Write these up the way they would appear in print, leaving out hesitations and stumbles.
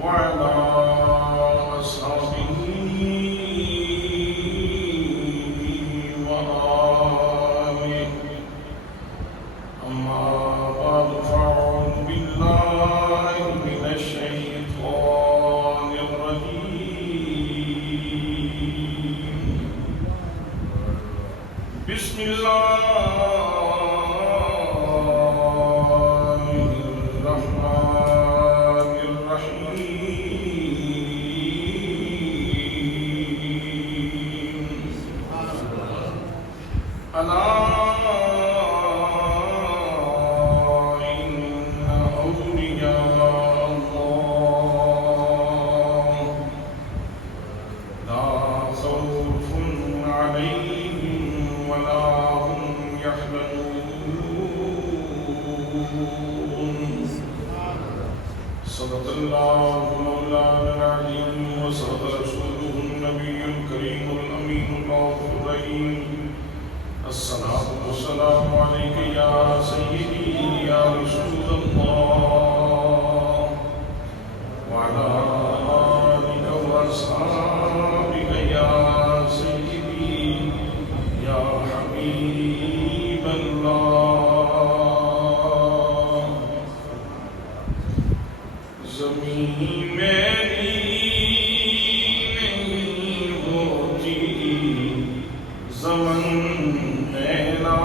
وعلى أصحابه وآله. أما بعد فأعوذ بالله من الشيطان الرجيم. بسم الله الرحمن الرحيم. ألا إن أولياء الله لا خوف عليهم ولا هم يحزنون. صدق الله مولانا العظيم وصدق رسوله النبي الكريم الأمين الرؤوف الرحيم. الصلاة والسلام عليك يا سيدي يا رسول الله وعلى آلك وأصحابك يا سيدي يا حبيب الله. زمین میری نہیں ہوتی، زمن میرا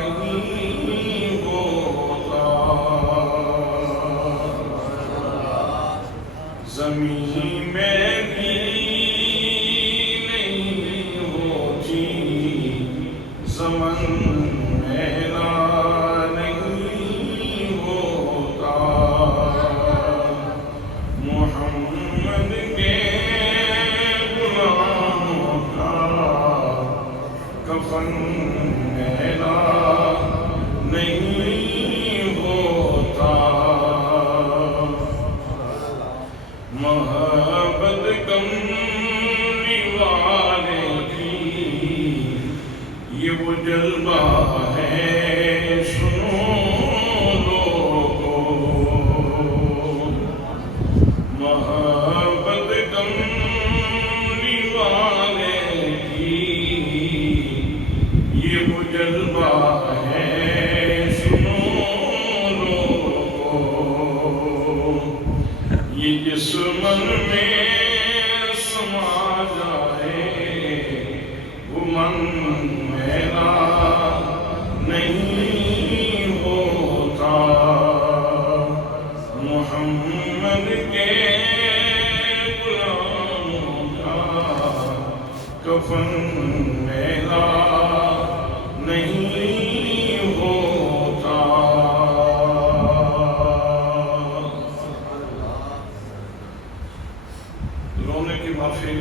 نہیں ہوتا. زمین میری نہیں ہوتی، زمن میرا نہیں ہوتا. محمد کے غلاموں کا کفن میرا نہیں ہوتا. محبت کملی والے کی یہ وہ جلوہ ہے، سنو لوگو. محبت کملی والے کی یہ وہ جلوہ ہے، سنو لوگو. یہ جس من میں سما جائے وہ من میرا نہیں ہوتا. محمد کے غلاموں کا کفن میرا نہیں ہوتا. رونے کی محفل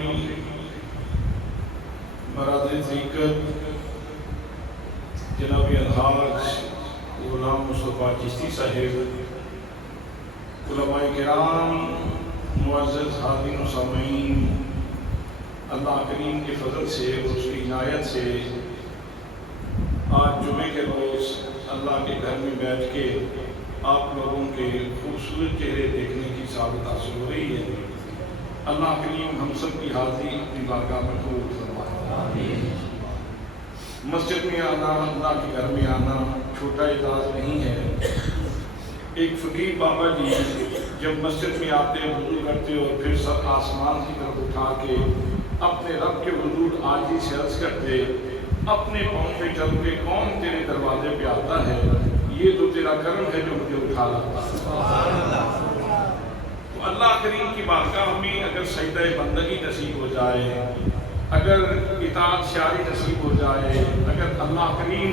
برادری طریقت جناب الحاج غلام مصطفیٰ چشتی صاحب، علماء کرام، معزز حاضرین و سامعین، اللہ کریم کے فضل سے اور اس کی عنایت سے آج جمعے کے روز اللہ کے گھر میں بیٹھ کے آپ لوگوں کے خوبصورت چہرے دیکھنے کی سعادت حاصل ہو رہی ہے. اللہ کریم ہم سب کی حاضری اپنی بارگاہ میں قبول فرمائے. مسجد میں آنا، اللہ کے گھر میں آنا چھوٹا اعزاز نہیں ہے. ایک فقیر بابا جی جب مسجد میں آتے، وضو کرتے اور پھر سر آسمان کی طرف اٹھا کے اپنے رب کے حضور عاجزی سے عرض کرتے، اپنے پاؤں پہ چل کے کون تیرے دروازے پہ آتا ہے، یہ تو تیرا کرم ہے جو مجھے اٹھا لاتا ہے. تو اللہ کریم کی بارگاہ میں اگر سجدہ بندگی نصیب ہو جائے، اگر اطاعت شاری نصیب ہو جائے، اگر اللہ کریم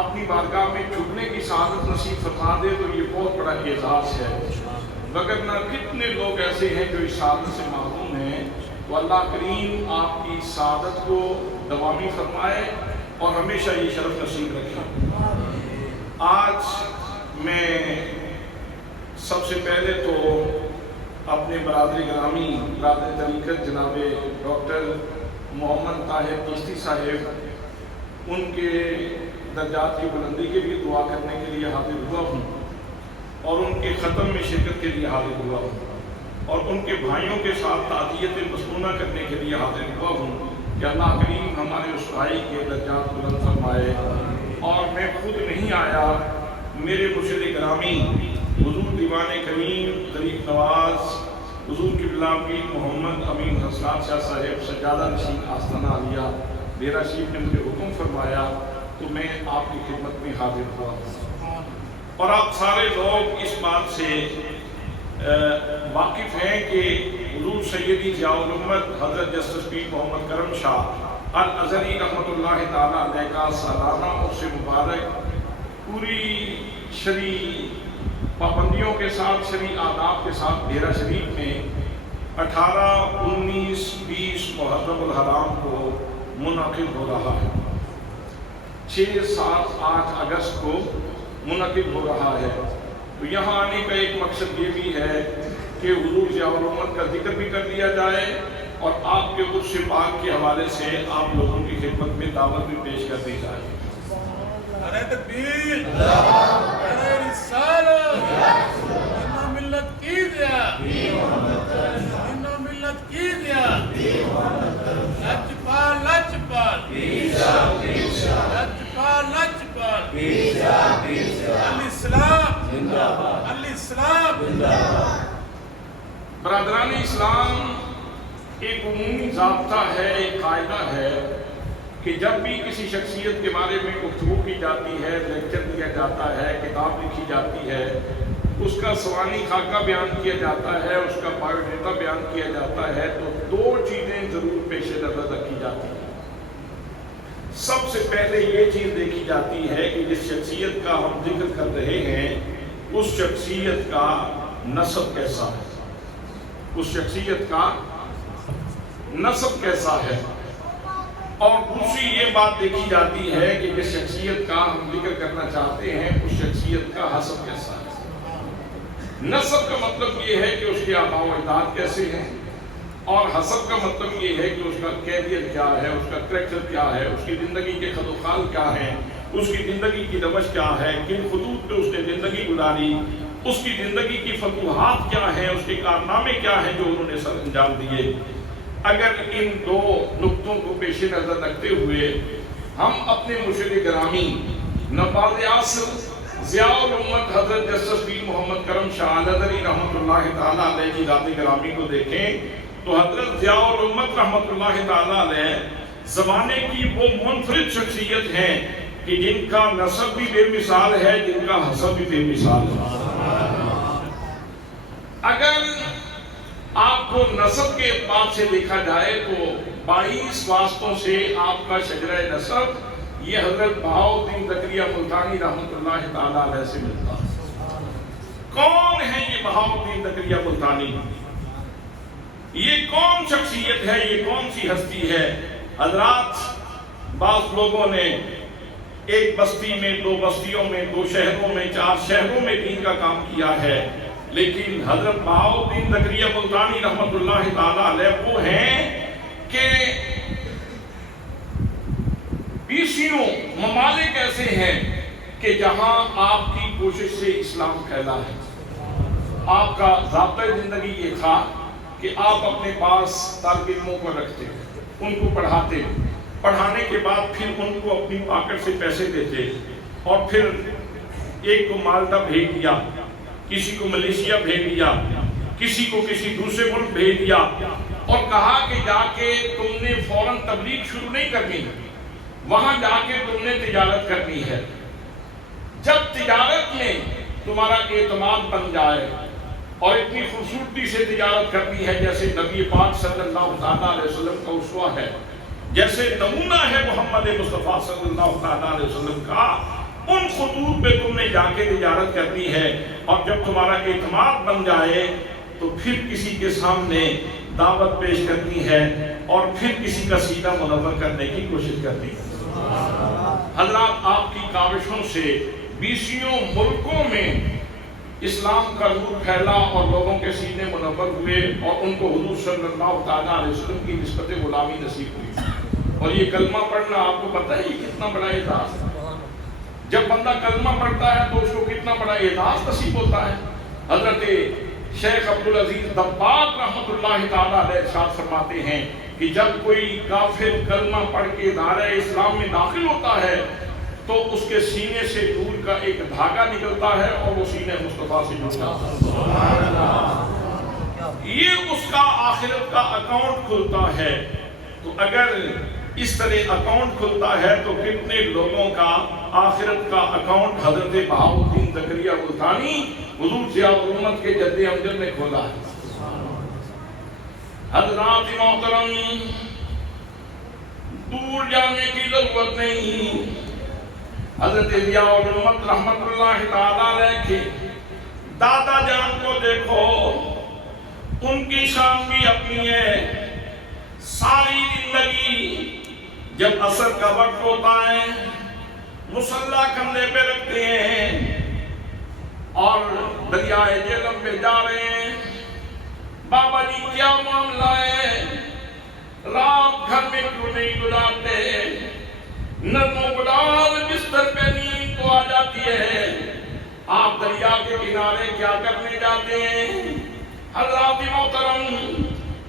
اپنی بارگاہ میں جھکنے کی سعادت نصیب فرما دے تو یہ بہت بڑا اعزاز ہے. وگرنہ کتنے لوگ ایسے ہیں جو اس سعادت سے محروم ہیں. تو اللہ کریم آپ کی سعادت کو دوامی فرمائے اور ہمیشہ یہ شرف نصیب رکھے. آج میں سب سے پہلے تو اپنے برادری گرامی برادری طریقت جناب ڈاکٹر محمد طاہر چشتی صاحب، ان کے درجات کی بلندی کے لیے دعا کرنے کے لیے حاضر ہوا ہوں. اور ان کے ختم میں شرکت کے لیے حاضر ہوا ہوں، اور ان کے بھائیوں کے ساتھ تعزیت مسنونہ کرنے کے لیے حاضر ہوا ہوں کہ اللہ کریم ہمارے اس بھائی کے درجات بلند فرمائے۔ اور میں خود نہیں آیا، میرے مرشد گرامی حضور دیوان کریم غریب نواز حضور قبلہ پیر محمد امین حسنات شاہ صاحب سجادہ نشین آستانہ عالیہ ڈیرہ شریف نے مجھے حکم فرمایا تو میں آپ کی خدمت میں حاضر ہوا ہوں۔ اور آپ سارے لوگ اس بات سے واقف ہیں کہ حضور سیدی ضیاء الامت حضرت جسٹس پیر محمد کرم شاہ الازہری رحمۃ اللہ تعالیٰ علیہ کا سالانہ عرس مبارک پوری شرعی پابندیوں کے ساتھ، شرعی آداب کے ساتھ ڈیرہ شریف میں 18، 19، 20 محرم الحرام کو منعقد ہو رہا ہے۔ 6، 7، 8 اگست کو منعقد ہو رہا ہے۔ تو یہاں آنے کا ایک مقصد یہ بھی ہے کہ حضور ضیاء الامت کا ذکر بھی کر دیا جائے اور آپ کے قدس پاک کے حوالے سے آپ لوگوں کی خدمت میں دعوت بھی پیش کر دی جائے۔ نعرہ تکبیر، نعرہ رسالت، انہا ملت کی دیا، انہا ملت کی دیا، لچپال لچپال، لچپال لچپال، الاسلام، الاسلام۔ برادران اسلام، ایک عمومی ضابطہ ہے، ایک قاعدہ ہے کہ جب بھی کسی شخصیت کے بارے میں گفتگو کی جاتی ہے، لیکچر دیا جاتا ہے، کتاب لکھی جاتی ہے، اس کا سوانح خاکہ بیان کیا جاتا ہے، اس کا بایو ڈیٹا بیان کیا جاتا ہے، تو 2 چیزیں ضرور پیش نظر رکھی جاتی ہیں۔ سب سے پہلے یہ چیز دیکھی جاتی ہے کہ جس شخصیت کا ہم ذکر کر رہے ہیں اس شخصیت کا نسب کیسا ہے، اس شخصیت کا نسب کیسا ہے۔ اور دوسری یہ بات دیکھی جاتی ہے کہ جس شخصیت کا ہم ذکر کرنا چاہتے ہیں اس شخصیت کا حسب کیسا ہے۔ نسب کا مطلب یہ ہے کہ اس کے آباء و اجداد کیسے ہیں، اور حسب کا مطلب یہ ہے کہ اس کا کیریئر کیا ہے، اس کا کریکٹر کیا ہے، اس کی زندگی کے خد و خال کیا ہیں، اس کی زندگی کی روش کیا ہے، کن خطوط پہ اس نے زندگی گزاری، اس کی زندگی کی فتوحات کیا ہیں، اس کے کارنامے کیا ہیں جو انہوں نے سر انجام دیے۔ اگر ان 2 نقطوں کو پیش نظر رکھتے ہوئے ہم اپنے مرشد گرامی نواب عصر ضیاء الامت حضرت جسٹس پیر محمد کرم شاہ الازہری رحمۃ اللہ تعالیٰ علیہ کی ذات گرامی کو دیکھیں تو حضرت ضیاء الامت رحمۃ اللہ تعالیٰ علیہ زمانے کی وہ منفرد شخصیت ہیں کہ جن کا نسب بھی بے مثال ہے، جن کا حسب بھی بے مثال ہے۔ اگر آپ کو نسب کے اعتبار سے دیکھا جائے تو 22 واسطوں سے آپ کا شجرہ نسب یہ حضرت بہاؤالدین زکریا ملتانی رحمۃ اللہ تعالیٰ علیہ سے ملتا ہے۔ کون ہے یہ بہاؤالدین زکریا ملتانی؟ یہ کون شخصیت ہے، یہ کون سی ہستی ہے؟ حضرات، بعض لوگوں نے ایک بستی میں، 2 بستیوں میں، 2 شہروں میں، 4 شہروں میں دین کا کام کیا ہے، لیکن حضرت بہاؤالدین زکریا ملتانی رحمۃ اللہ تعالیٰ علیہ وہ ہیں کہ 20 ممالک ایسے ہیں کہ جہاں آپ کی کوشش سے اسلام پھیلا ہے۔ آپ کا ضابطۂ زندگی یہ تھا کہ آپ اپنے پاس طالب علموں کو رکھتے، ان کو پڑھاتے، پڑھانے کے بعد پھر ان کو اپنی پاکٹ سے پیسے دیتے، اور پھر ایک کو مالٹا بھیج دیا، کسی کو ملیشیا بھیج دیا، کسی کو کسی دوسرے ملک بھیج دیا، اور کہا کہ جا کے تم نے فوراً تبلیغ شروع نہیں کرنی، وہاں جا کے تم نے تجارت کرنی ہے۔ جب تجارت میں تمہارا اعتماد بن جائے اور اتنی خوبصورتی سے تجارت کرنی ہے جیسے نبی پاک صلی اللہ علیہ وسلم کا اسوہ ہے، جیسے نمونہ ہے محمد مصطفیٰ صلی اللہ علیہ وسلم کا، ان خطوط پہ تم نے جا کے تجارت کرنی ہے، اور جب تمہارا اعتماد بن جائے تو پھر کسی کے سامنے دعوت پیش کرنی ہے اور پھر کسی کا سینہ منور کرنے کی کوشش کرنی ہے۔ حضرات، آپ کی کاوشوں سے 20 ملکوں میں اسلام کا نور پھیلا اور لوگوں کے سینے منور ہوئے، اور ان کو حضور صلی اللہ علیہ وسلم کی نسبت غلامی نصیب ہوئی۔ اور یہ کلمہ پڑھنا آپ کو پتہ ہے یہ کتنا بڑا اعزاز ہے۔ جب بندہ کلمہ پڑھتا ہے تو اس کو کتنا بڑا اعزاز نصیب ہوتا ہے۔ حضرت شیخ عبدالعزیز دباغ رحمۃ اللہ تعالیٰ علیہ ارشاد فرماتے ہیں کہ جب کوئی کافر کلمہ پڑھ کے دائرہ اسلام میں داخل ہوتا ہے تو اس کے سینے سے نور کا ایک دھاگا نکلتا ہے اور وہ سینے مصطفیٰ سے جڑتا ہے، یہ اس کا آخرت کا اکاؤنٹ کھلتا ہے۔ تو اگر اس طرح اکاؤنٹ کھلتا ہے تو کتنے لوگوں کا آخرت کا اکاؤنٹ حضرت بہاؤالدین زکریا ملتانی حضور ضیاء الامت کے جد امجد نے کھولا ہے۔ حضرات محترم، دور جانے کی ضرورت نہیں، حضرت ضیاء الامت رحمت اللہ تعالیٰ علیہ کے دادا جان کو دیکھو، ان کی شان بھی اپنی ہے۔ ساری زندگی جب عصر کا وقت ہوتا ہے مصلی کندھے پہ رکھتے ہیں اور دریائے جہلم پہ جا رہے ہیں، بابا جی کیا معاملہ ہے، رات گھر میں کیوں نہیں گزارتے؟ نرم و گلال بستر پہ نیند تو آ جاتی ہے، آپ دریا کے کنارے کیا کرنے جاتے ہیں؟ حضرات محترم،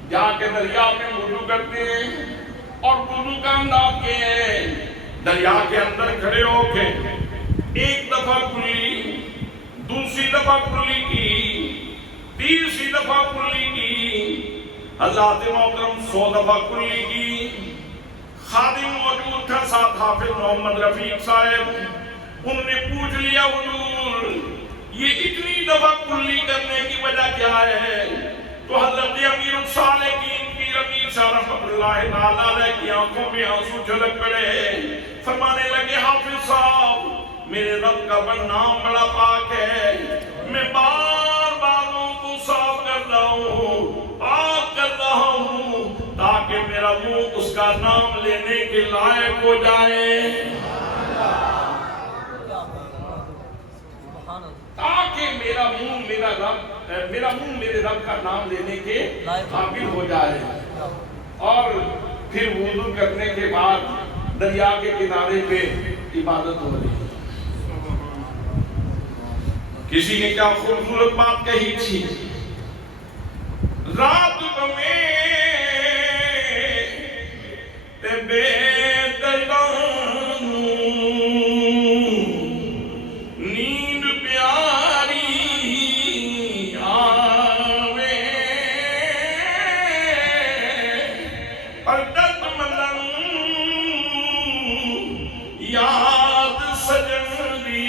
جا کے دریا میں وضو کرتے ہیں، اور وضو کا انداز یہ ہے دریا کے اندر کھڑے ہو کے ایک دفعہ کلی، دوسری دفعہ کلی کی، تیسری دفعہ کلی کی، حضرات محترم 100 دفعہ کلی کی۔ خادم موجود تھا ساتھ حافظ محمد رفیق صاحب، انہوں نے پوچھ لیا حضور یہ اتنی دفعہ کلی کرنے کی وجہ کیا ہے؟ تو حضرت امیر الصالحین پیر امیر شاہ رحمۃ اللہ تعالیٰ علیہ کی آنکھوں میں آنسو جھلک پڑے، فرمانے لگے حافظ صاحب میرے رب کا نام بڑا پاک ہے، میں بار بار منہ کو صاف کر رہا ہوں، پاک کر رہا ہوں تاکہ میرا منہ اس کا نام لینے کے لائق ہو جائے، تاکہ میرا منہ میرے رب کا نام لینے کے قابل ہو جائے۔ اور پھر وضو کرنے کے بعد دریا کے کنارے پہ عبادت ہو رہی ہے۔ کسی نے کیا خوبصورت بات کہی تھی، رات میں بے دردانوں نیند پیاری آوے، اور درد مندن یاد سجن دی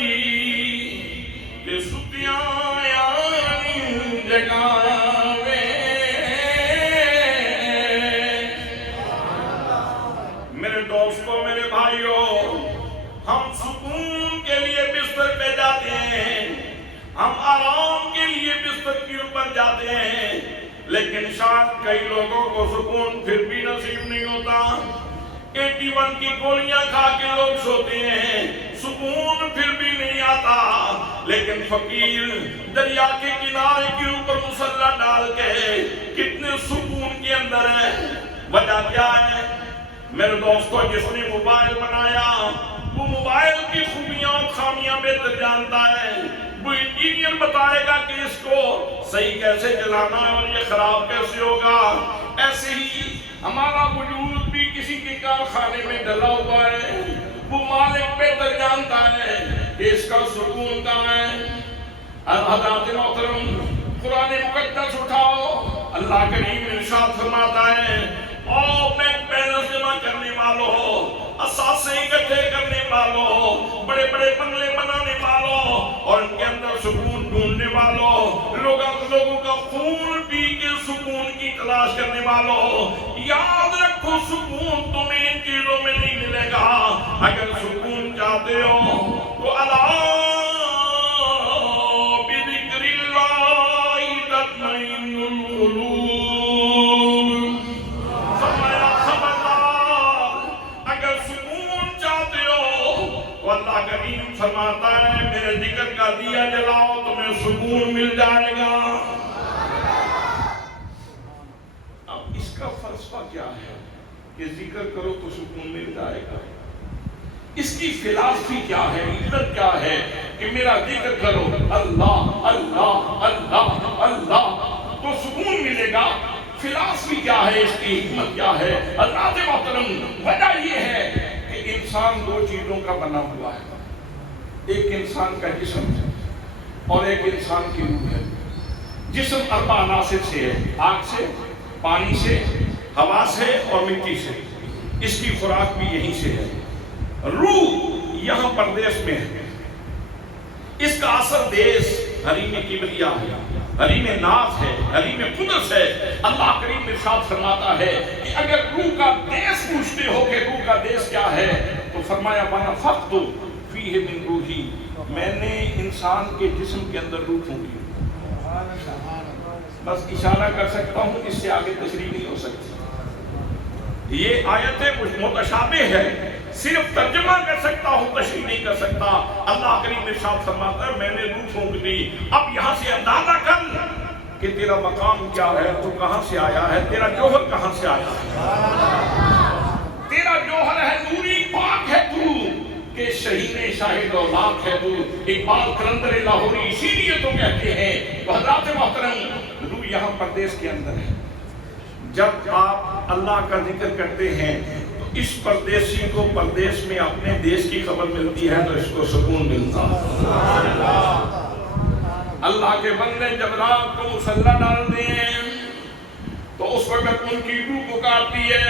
کہ ستیاں یاری جگاوے۔ میرے دوستوں، میرے بھائیوں، ہم سکون کے لیے بستر پہ جاتے ہیں، ہم آرام کے لیے بستر کے اوپر جاتے ہیں، لیکن شاید کئی لوگوں کو سکون پھر بھی نصیب نہیں ہوتا۔ 81 کی گولیاں کھا کے لوگ سوتے ہیں، سکون پھر بھی نہیں آتا، لیکن فقیر دریا کے کنارے کے اوپر مصلی ڈال کے کتنے سکون کے اندر ہے۔ وجہ کیا ہے؟ میرے دوستوں، جس نے موبائل بنایا وہ موبائل کی خوبیاں اور خامیاں بہتر جانتا ہے، وہ انجینئر بتائے گا کہ اس کو صحیح کیسے چلانا ہے اور یہ خراب کیسے ہوگا۔ ایسے ہی ہمارا وجود بھی کسی کے کارخانے میں ڈلا ہوا ہے، وہ مالک بہتر جانتا ہے کہ اس کا سکون کہاں ہے۔ حضرات محترم، قرآن مقدس اٹھاؤ، اللہ کریم ارشاد فرماتا ہے، او بینک بیلنس جمع کرنے والوں، اثاثے اکٹھے کرنے والوں، بڑے بڑے بنگلے بنانے والوں اور ان کے اندر سکون ڈھونڈنے والوں، لوگوں کا خون پی کے سکون کی تلاش کرنے والوں، یاد رکھو سکون تمہیں ان چیزوں میں نہیں ملے گا۔ اگر سکون چاہتے ہو تو اللہ بذکر اللہ تطمئن القلوب، اللہ کریم فرماتا ہے میرے ذکر کا دیا جلاؤ تمہیں سکون مل جائے گا۔ اب اس کا فلسفہ کیا ہے کہ ذکر کرو تو سکون مل جائے گا؟ اس کی فلاسفی کیا ہے، عبرت کیا ہے کہ میرا ذکر کرو اللہ اللہ اللہ اللہ تو سکون ملے گا۔ فلاسفی کیا ہے، اس کی حکمت کیا ہے؟ حضرات محترم، وجہ یہ ہے کہ انسان دو چیزوں کا بنا ہوا ہے، ایک انسان کا جسم ہے اور ایک انسان کی روح ہے۔ جسم اربع عناصر سے ہے، آگ سے، پانی سے، ہوا سے اور مٹی سے، اس کی خوراک بھی یہیں سے ہے۔ روح یہاں پردیس میں ہے، اس کا اصل دیس حریم کبریا ہے، حریم ناز ہے، حریم قدس ہے۔ اللہ کریم ارشاد فرماتا ہے کہ اگر روح کا دیس پوچھتے ہو کہ روح کا دیس کیا ہے تو فرمایا وَنَفَخْتُ فِيهِ مِن رُوحِي، میں نے انسان کے جسم کے اندر روح پھونکی۔ بس اشارہ کر سکتا ہوں، اس سے آگے تشریح نہیں ہو سکتی۔ یہ آیت متشابہ ہے، صرف ترجمہ کر سکتا ہوں، تشریح نہیں کر سکتا۔ اللہ کریم ارشاد فرماتا ہے میں نے روح پھونک دی۔ اب یہاں سے اندازہ کر کہ تیرا مقام کیا ہے، تو کہاں سے آیا ہے، تیرا جوہر کہاں سے آیا ہے۔ تیرا جوہر ہے نوری، پاک ہے تو کہ شہین شاہد و لاکھ ہے تو۔ اقبال قلندر لاہوری اسی لیے تو کہتے ہیں۔ حضرات محترم، روح یہاں پردیس کے اندر ہے۔ جب آپ اللہ کا ذکر کرتے ہیں تو اس پردیسی کو پردیس میں اپنے دیش کی خبر ملتی ہے تو اس کو سکون ملتا ہے۔ اللہ کے بندے جب رات کو مصلی ڈالتے ہیں تو اس وقت ان کی روح پکارتی ہے،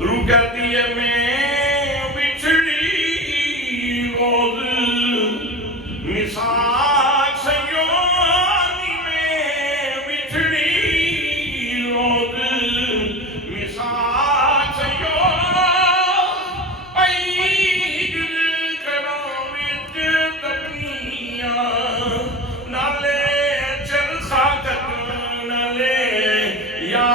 روح کہتی ہے میں بچھڑی روز مساک سیونی میں بچھڑی روز مساک سیون ای ہجر کرامت دنیا نالے چرخا کت نالے یا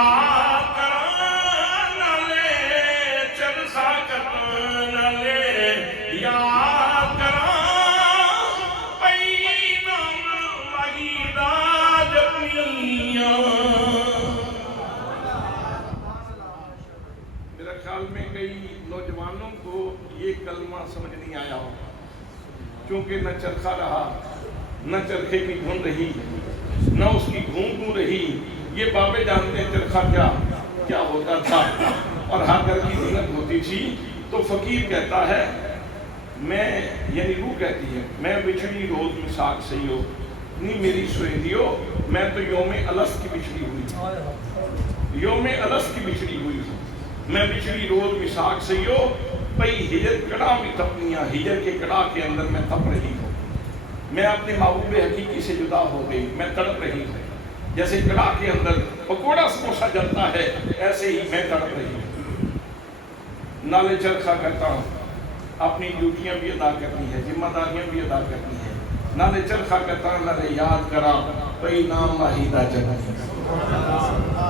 نوجوانوں کو یہ کلمہ سمجھ نہیں آیا ہو، کیونکہ نہ چرخا رہا، نہ چرخے کی دھن رہی، نہ اس کی گھوم رہی۔ یہ بابے جانتے ہیں چرخا کیا ہوتا تھا اور ہر گھر کی زینت ہوتی تھی۔ تو فقیر کہتا ہے میں، یعنی روح کہتی ہے میں بچھڑی روز مساک سیو، نہیں میری سہیلیو میں تو یوم الست کی بچھڑی ہوئی، یوم الست کی بچھڑی ہوئی ہوں، میں بچھڑی روز مساک سیو پئی ہجر کڑا میں تپنیاں، ہجر کے کڑا کے اندر میں تپ رہی ہوں، میں اپنے محبوب حقیقی سے جدا ہو گئی، میں تڑپ رہی ہوں۔ جیسے کڑا کے اندر پکوڑا سموسا جلتا ہے ایسے ہی میں تڑپ رہی ہوں۔ نالے چرخا کرتا ہوں، اپنی ڈیوٹیاں بھی ادا کرنی ہے، ذمہ داریاں بھی ادا کرنی ہے۔ نالے چرخا کرتا ہوں، نالے یاد کرا پئی نام واحدہ جگہ۔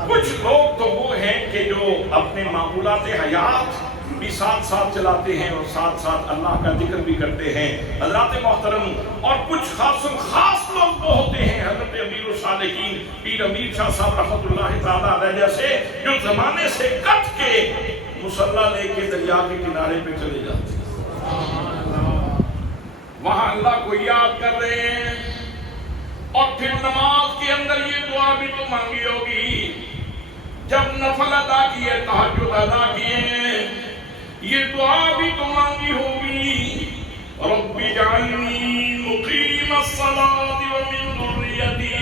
کچھ لوگ تو وہ ہیں کہ جو اپنے معمولات حیات بھی ساتھ ساتھ چلاتے ہیں اور ساتھ ساتھ اللہ کا ذکر بھی کرتے ہیں۔ حضرات محترم، اور کچھ خاص لوگ وہ ہوتے ہیں، حضرت امیر الصالحین پیر امیر شاہ صاحب رحمۃ اللہ تعالیٰ علیہ جیسے، جو زمانے سے کٹ کے مصلی لے کے دریا کے کنارے پہ چلے جاتے ہیں، وہاں اللہ کو یاد کر رہے ہیں، اور پھر نماز کے اندر یہ دعا بھی تو مانگی ہوگی، جب نفل ادا کیے، تہجد ادا کیے، یہ دعا بھی تو مانگی ہوگی، رب اجعلنی مقیم الصلاۃ ومن ذریتی،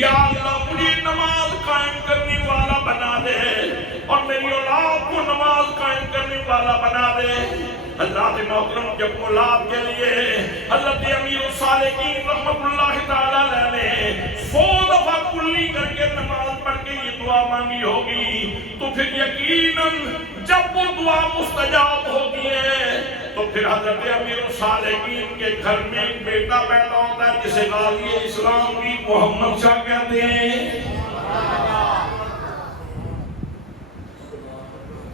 یا اللہ مجھے نماز قائم کرنے والا بنا دے اور میری اولاد کو نماز قائم کرنے والا بنا دے۔ حضرات محترم، جب اولاد کے لیے حضرت امیر الصالحین رحمت اللہ تعالیٰ علیہ نے 100 دفعہ کلی کر کے نماز پڑھ کے یہ دعا مانگی ہوگی، تو پھر یقیناً جب وہ دعا مستجاب ہوتی ہے تو پھر حضرت امیر الصالحین کے گھر میں ایک بیٹا پیدا ہوتا ہے جسے غازی اسلام بھی محمد شاہ کہتے ہیں۔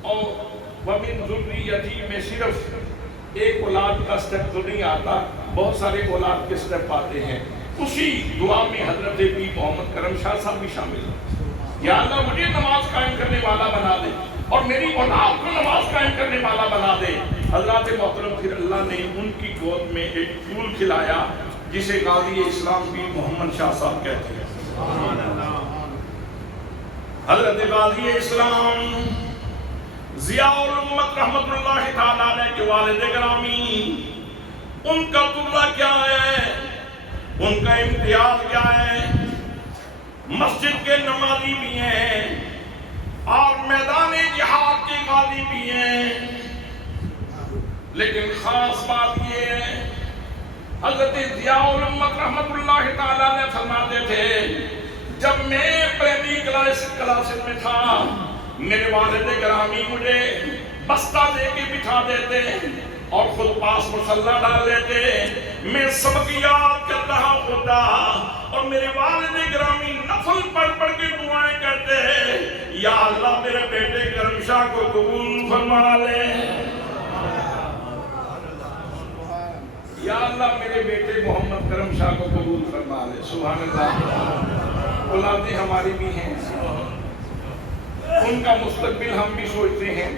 اور وَمِن ذُرِّيَّتِي میں صرف ایک اولاد کا سٹیپ تو نہیں آتا، بہت سارے اولاد کے سٹیپ آتے ہیں۔ اسی دعا میں حضرت بھی محمد کرم شاہ صاحب بھی شامل ہیں، یا اللہ مجھے نماز قائم کرنے والا بنا دے اور میری اولاد کو نماز قائم کرنے والا بنا دے۔ حضرات محترم پھر اللہ نے ان کی گود میں ایک پھول کھلایا جسے غازی اسلام پیر محمد شاہ صاحب کہتے ہیں۔ حضرت غازی اسلام ضیاء الامت رحمت اللہ تعالیٰ علیہ کے والد گرامی، ان کا ترہ کیا ہے، ان کا امتیاز کیا ہے؟ مسجد کے نمازی بھی ہیں اور میدان جہاد کے غازی بھی ہیں، لیکن خاص بات یہ ہے حضرت ضیاء الامت رحمت اللہ تعالیٰ نے فرماتے تھے جب میں پہلی کلاس میں تھا میرے والد گرامی مجھے بستہ دے کے بٹھا دیتے اور خود پاس مصلی ڈال دیتے، میں سبق یاد کر رہا ہوتا اور میرے والد گرامی نفل پڑھ پڑھ کے دعائیں کرتے ہیں، یا اللہ میرے بیٹے کرم شاہ کو قبول فرما لے، یا اللہ میرے بیٹے محمد کرم شاہ کو قبول فرما لے۔ سبحان اللہ، اولادیں ہماری بھی ہیں، ان کا مستقبل ہم بھی سوچتے ہیں،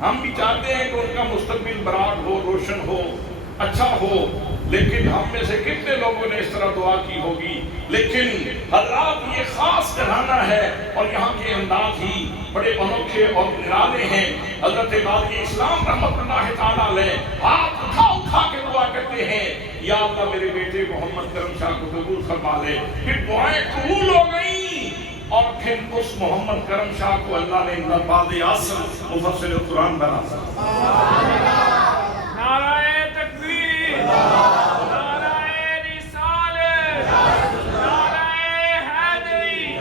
ہم بھی چاہتے ہیں کہ ان کا مستقبل برات ہو، روشن ہو، اچھا ہو، لیکن ہم میں سے کتنے لوگوں نے اس طرح دعا کی ہوگی؟ لیکن حضرات یہ خاص گھرانہ ہے اور یہاں کے انداز ہی بڑے انوکھے اور نرالے ہیں۔ حضرت غازی اسلام رحمت اللہ تعالیٰ علیہ ہاتھ اٹھا کے دعا کرتے ہیں، یا اللہ میرے بیٹے محمد کرم شاہ کو قبول فرما لے۔ پھر دعائیں قبول ہو گئیں اور پھر اس محمد کرم شاہ کو اللہ نے نباد اعظم مفسر قرآن بنا دیا۔ نعرہ تکبیر، نعرہ رسالت، نعرہ حیدری،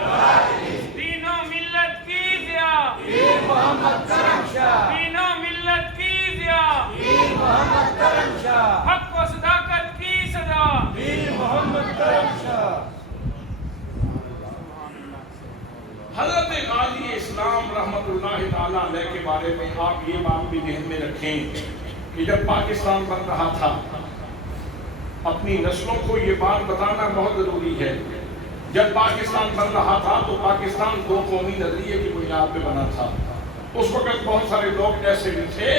دین و ملت کی ضیاء، محمد کرم شاہ، دین و ملت کی ضیاء، محمد کرم شاہ، حق و صداقت کی صدا، محمد کرم شاہ۔ حضرت غازی اسلام رحمت اللہ تعالیٰ علیہ کے بارے میں آپ یہ بات بھی ذہن میں رکھیں کہ جب پاکستان بن رہا تھا، اپنی نسلوں کو یہ بات بتانا بہت ضروری ہے، جب پاکستان بن رہا تھا تو پاکستان دو قومی نظریے کی بنیاد پہ بنا تھا۔ اس وقت بہت سارے لوگ ایسے بھی تھے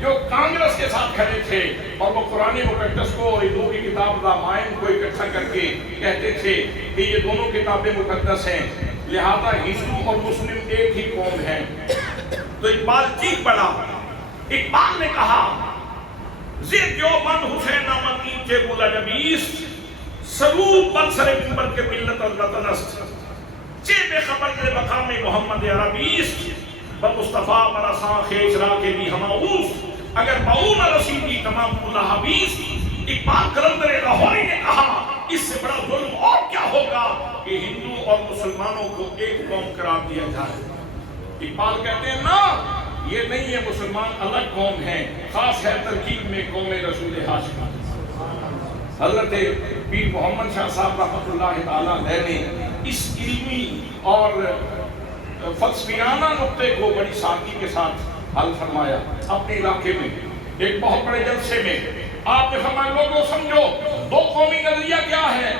جو کانگریس کے ساتھ کھڑے تھے اور وہ قرآن مقدس کو اور ہندوؤں کی کتاب رامائن کو اکٹھا کر کے کہتے تھے کہ یہ دونوں کتابیں مقدس ہیں، لہذا ہندو اور مسلم ایک ہی قوم ہے۔ تو اقبال چیخ پڑا، اقبال نے کہا زید دیوبند حسین احمد نیچے بولا نبیس سرور بل سر منبر کے ملت اور وطن است چے بے خبر دے مقام محمد عربیس بمصطفیٰ برساں خیش را کے بھی ہماؤس اگر باؤن رسیدی تمام بولا حبیس۔ اقبال قلندر لاہوری نے کہا اس سے بڑا ظلم اور کیا ہوگا کہ ہندو اور مسلمانوں کو ایک قوم قرار دیا جائے۔ اقبال کہتے ہیں نا، یہ نہیں ہے مسلمان الگ قوم ہیں، خاص ہے ترکیب میں قوم رسول ہاشم۔ حضرت پیر محمد شاہ صاحب رحمۃ اللہ تعالیٰ علیہ نے اس علمی اور فلسفیانہ نقطے کو بڑی سادگی کے ساتھ حل فرمایا۔ اپنے علاقے میں ایک بہت بڑے جلسے میں آپ نے فرمایا لوگوں سمجھو دو قومی نظریہ کیا ہے؟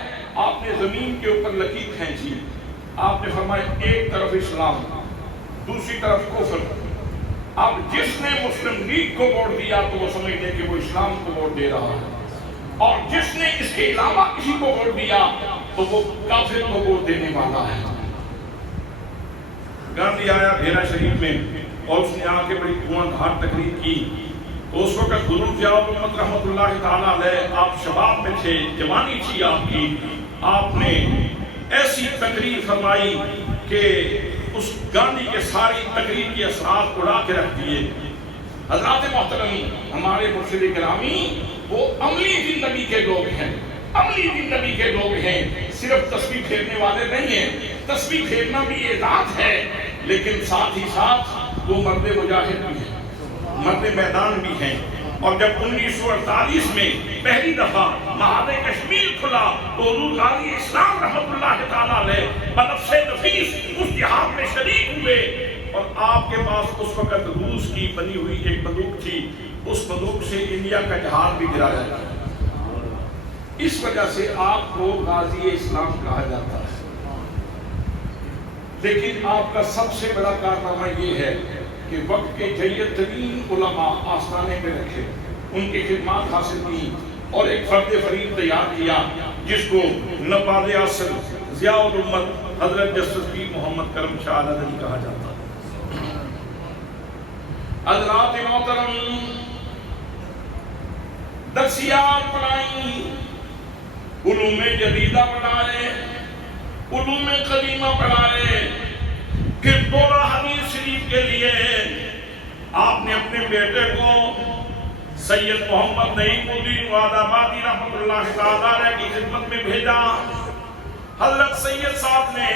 آپ نے زمین کے اوپر لکیر کھینچی، آپ نے فرمایا ایک طرف اسلام، دوسری طرف کفر۔ اب جس نے مسلم لیگ کو ووٹ دیا تو وہ سمجھ لے کہ وہ اسلام کو ووٹ دے رہا ہے، اور جس نے اس کے علاوہ کسی کو ووٹ دیا تو وہ کافر کو ووٹ دینے والا ہے۔ گاندھی آیا بھیرا شریف میں اور اس نے آ کے بڑی دھواندھار تقریر کی۔ اس وقت حضور ضیاء الامت رحمت اللہ تعالیٰ علیہ آپ شباب میں تھے، جوانی تھی آپ کی، آپ نے ایسی تقریر فرمائی کہ اس گاندھی کے ساری تقریر کی اثرات اڑا کے رکھ دیے۔ حضرات محترم، ہمارے مرشد گرامی وہ عملی زندگی کے لوگ ہیں، عملی زندگی کے لوگ ہیں، صرف تسبیح پھیرنے والے نہیں ہیں۔ تسبیح پھیرنا بھی یہ ذات ہے، لیکن ساتھ ہی ساتھ وہ مرد مجاہد بھی ہیں، مرد میدان بھی ہیں۔ اور جب 1948 میں پہلی دفعہ معہد کشمیر کھلا تو حضور غازی اسلام رحمت اللہ تعالیٰ علیہ بنفس نفیس اس جہاد میں شریک ہوئے، اور آپ کے پاس اس وقت روس کی بنی ہوئی ایک بندوق تھی، اس بندوق سے انڈیا کا جہاز بھی گرایا گیا۔ اس وجہ سے آپ کو غازی اسلام کہا جاتا ہے۔ لیکن آپ کا سب سے بڑا کارنامہ یہ ہے کہ وقت کے جید ترین علماء آستانے پہ رکھے، ان کی خدمات حاصل کی اور ایک فرد فرید تیار کیا جس کو نواب عصر ضیاء الامت حضرت جسٹس پیر محمد کرم شاہ العدوی کہا جاتا ہے۔ حضرات محترم، درسیات پڑھائیں، علوم جدیدہ پڑھائے، علوم قدیمہ پڑھائے، پھر دورہ حدیث شریف کے لیے آپ نے اپنے بیٹے کو سید محمد نعیم الدین واد آبادی رحمۃ اللہ تعالیٰ علیہ کی خدمت میں بھیجا۔ حضرت سید صاحب نے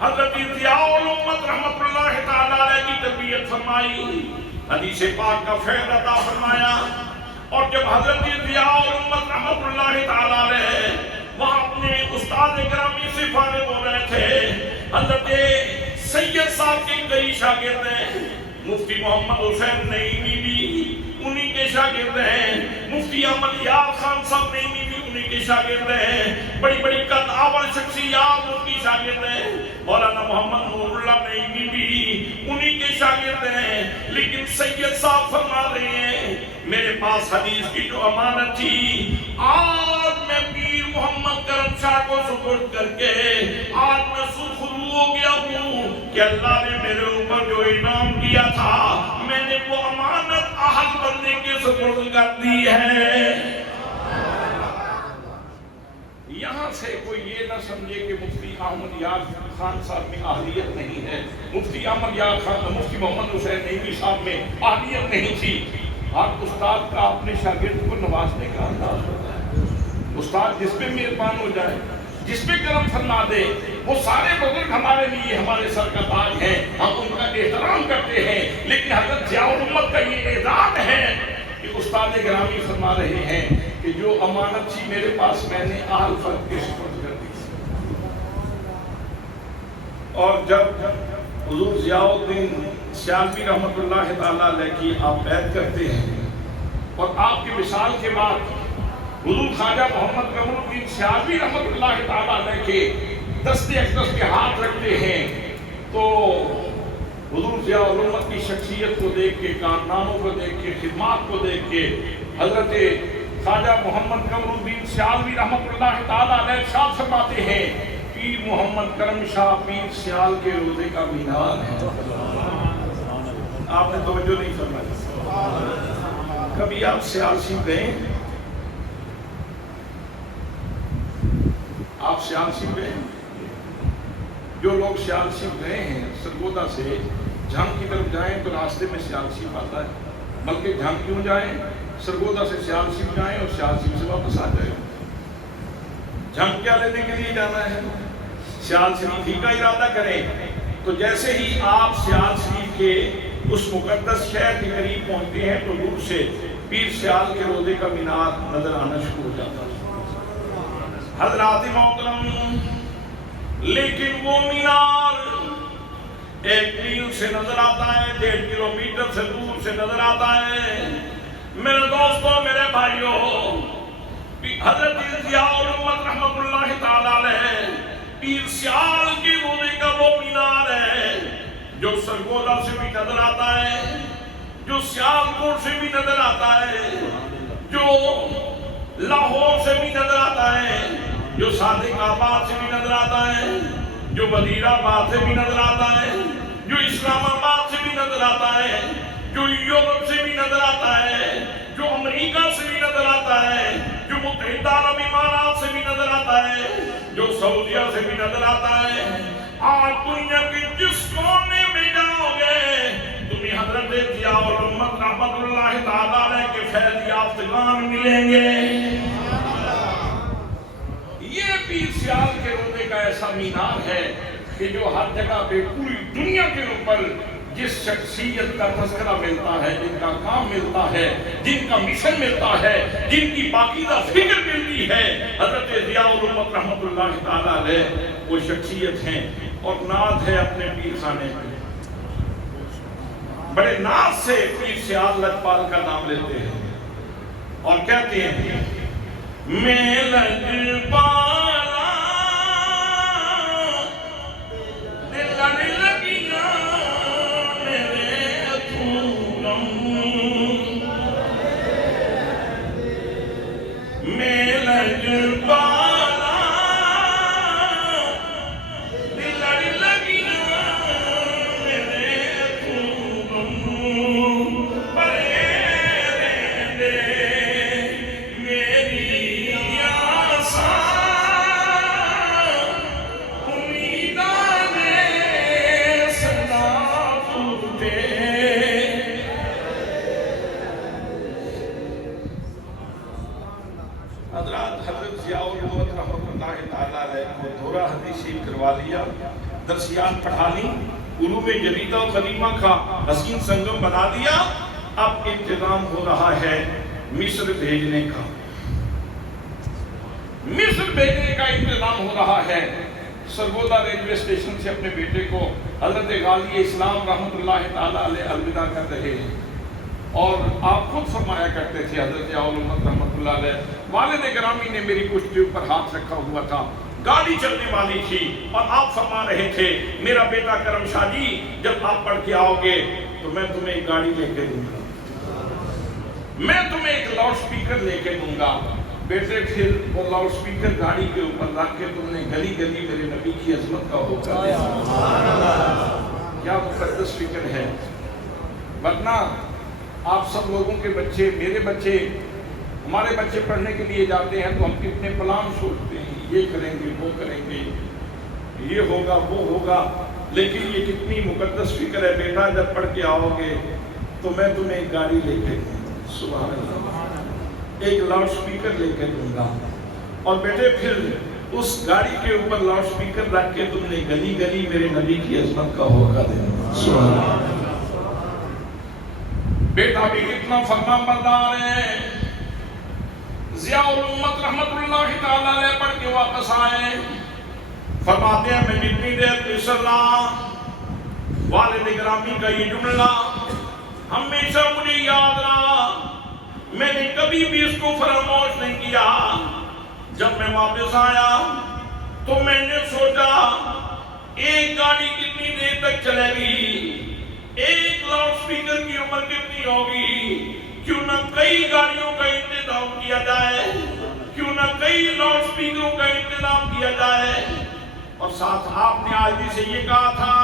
حضرت ضیاء الامت رحمۃ اللہ تعالیٰ علیہ کی تربیت فرمائی، حدیث پاک کا فیض عطا فرمایا، اور جب حضرت ضیاء الامت رحمۃ اللہ تعالیٰ علیہ وہاں اپنے استاد گرامی سے فارغ ہو رہے تھے، حضرت سید صاحب کے کئی شاگرد ہیں، مفتی محمد حسین نعیمی بھی انہی کے شاگرد ہیں، مفتی احمد یار خان صاحب نعیمی بھی انہی کے شاگرد ہیں، بڑی بڑی قد آور شخصیات ان کی شاگرد ہیں، مولانا محمد نور اللہ نعیمی بھی انہی کے شاگرد ہیں، لیکن سید صاحب فرما رہے ہیں میرے پاس حدیث کی جو امانت تھی آج میں پیر محمد کرم شاہ کو سپرد کر کے آج میں سرخرو ہو گیا ہوں کہ اللہ نے میرے اوپر جو انعام دیا تھا میں نے وہ امانت اہل بندے کے سپرد کر دی ہے۔ یہاں سے کوئی یہ نہ سمجھے کہ مفتی احمد یار خان صاحب میں اہلیت نہیں ہے، مفتی احمد یار خان، مفتی محمد حسین نعیمی صاحب میں اہلیت نہیں تھی۔ ہر استاد کا اپنے شاگرد کو نوازنے کا انداز ہوتا ہے، استاد جس پہ مہربان ہو جائے، جس پہ کرم فرما دے، وہ سارے بزرگ ہمارے لیے ہمارے سر کا تاج ہیں، ہم ان کا احترام کرتے ہیں، لیکن حضرت ضیاء الامت کا یہ اعزاز ہے کہ استاد گرامی فرما رہے ہیں کہ جو امانت تھی میرے پاس میں نے اہل فرد کے سپرد کر دی۔ اور جب حضور ضیاء الدین سیالوی رحمۃ اللہ تعالیٰ علیہ کی آپ بیعت کرتے ہیں اور آپ کی وصال کے بعد حضور خواجہ محمد قمر الدین سیالوی رحمۃ اللہ تعالیٰ علیہ کے دست اقدس کے ہاتھ رکھتے ہیں تو حضور ضیاء الامت کی شخصیت کو دیکھ کے، کارناموں کو دیکھ کے، خدمات کو دیکھ کے حضرت خواجہ محمد قمر الدین سیالوی رحمۃ اللہ تعالیٰ علیہ ارشاد فرماتے ہیں پیر محمد کرم شاہ پیر سیال کے روزے کا مینار ہے۔ آپ نے توجہ نہیں فرمائی؟ کبھی آپ سیال شریف گئے؟ آپ سیال شریف گئے؟ جو لوگ سیال شریف گئے ہیں سرگودا سے جھنگ کی طرف جائیں تو راستے میں سیال شریف آتا ہے، بلکہ جھنگ کیوں جائیں، سرگودا سے سیال شریف جائیں اور سیال شریف سے واپس آ جائیں۔ جھنگ کیا لینے کے لیے جانا ہے؟ سیال شریف ہی کا ارادہ کریں تو جیسے ہی آپ سیال شریف کے اس مقدس شہر کے قریب پہنچتے ہیں تو دور سے پیر سیال کے روزے کا مینار نظر آنا شروع ہو جاتا ہے۔ حضرات محترم، لیکن وہ مینار 1 میل سے نظر آتا ہے، 1.5 کلومیٹر سے دور سے نظر آتا ہے۔ میرے دوستوں، میرے بھائیوں، حضرت ضیاء الامت رحمۃ اللہ تعالیٰ علیہ پیر سیال کی روزے کا وہ مینار ہے جو سرگودا سے بھی نظر آتا ہے، جو سیالکوٹ سے بھی نظر آتا ہے، جو لاہور سے بھی نظر آتا ہے، جو صادق آباد سے بھی نظر آتا ہے، جو وزیر آباد سے بھی نظر آتا ہے، جو اسلام آباد سے بھی نظر آتا ہے، جو یورپ سے بھی نظر آتا ہے، جو امریکہ سے بھی نظر آتا ہے، جو متحدہ عرب امارات سے بھی نظر آتا ہے، جو سعودیہ سے بھی نظر آتا ہے۔ آج دنیا کے جس کونے میں جاؤ گے تمہیں حضرت ضیاء الامت رحمۃ اللہ تعالیٰ علیہ کے فیض یافتگان ملیں گے۔ یہ پیر سیال کے روزے کا ایسا مینار ہے کہ جو ہر جگہ پہ پوری دنیا کے اوپر جس شخصیت کا تذکرہ ملتا ہے، جن کا کام ملتا ہے، جن کا مشن ملتا ہے، جن کی پاکیزہ فکر ملتی ہے، حضرت ضیاء الامت رحمۃ اللہ تعالیٰ علیہ وہ شخصیت ہیں۔ اور ناز ہے اپنے پیر خانے میں، بڑے ناز سے پیر سیال لجپال کا نام لیتے ہیں اور کہتے ہیں میں لجپالا دل لگیا میرے دیا، درسیات پڑھا لی، علوم جدیدہ و قدیمہ کا حسین سنگم بنا دیا. اب انتظام ہو رہا ہے مصر بھیجنے کا. مصر بھیجنے کا انتظام ہو رہا ہے. سرگودا ریلوے اسٹیشن سے اپنے بیٹے کو حضرت غازی اسلام رحمۃ اللہ تعالیٰ علیہ الوداع کر رہے ہیں. اور آپ خود فرمایا کرتے تھے حضرت اولمت رحمۃ اللہ علیہ، والد گرامی نے میری پشت کے اوپر ہاتھ رکھا ہوا تھا، گاڑی چلنے والی تھی، اور آپ فرما رہے تھے میرا بیٹا کرم شاہ جی جب آپ پڑھ کے آؤ گے تو میں تمہیں ایک گاڑی لے کے دوں گا، میں تمہیں ایک لاؤڈ سپیکر لے کے دوں گا. بیٹے پھر وہ لاؤڈ سپیکر گاڑی کے اوپر رکھ کے تم نے گلی گلی میرے نبی کی عظمت کا ہوکا دیا. کیا مقدس فکر ہے. ورنہ آپ سب لوگوں کے بچے، میرے بچے، ہمارے بچے پڑھنے کے لیے جاتے ہیں تو ہم کتنے پلان سوچتے ہیں، یہ کریں گے، وہ کریں گے، یہ ہوگا، وہ ہوگا. لیکن یہ کتنی مقدس فکر ہے، بیٹا جب پڑھ کے آؤ گے تو میں تمہیں ایک گاڑی لے کے دوں گا، سبحان اللہ، ایک لاؤڈ سپیکر لے کے دوں گا. اور بیٹے پھر اس گاڑی کے اوپر لاؤڈ سپیکر رکھ کے تم نے گلی گلی میرے نبی کی عظمت کا ہوکا دینا. سبحان اللہ. بیٹا بھی کتنا فرمان بردار ہے. ضیاء الامت رحمت اللہ تعالیٰ علیہ پڑھ کے واپس آئے، فرماتے ہیں میں جتنی دیر مصر رہا، والد گرامی کا یہ جملہ ہمیشہ مجھے یاد رہا، میں نے کبھی بھی اس کو فراموش نہیں کیا. جب میں واپس آیا تو میں نے سوچا ایک گاڑی کتنی دیر تک چلے گی، ایک لاؤڈ سپیکر کی عمر کتنی ہوگی، کیوں نہ کئی گاڑیوں کا انتظام کیا جائے، کیوں نہ کئی لاؤڈ سپیکروں کا انتظام کیا جائے. اور ساتھ آپ نے آج بھی سے یہ کہا تھا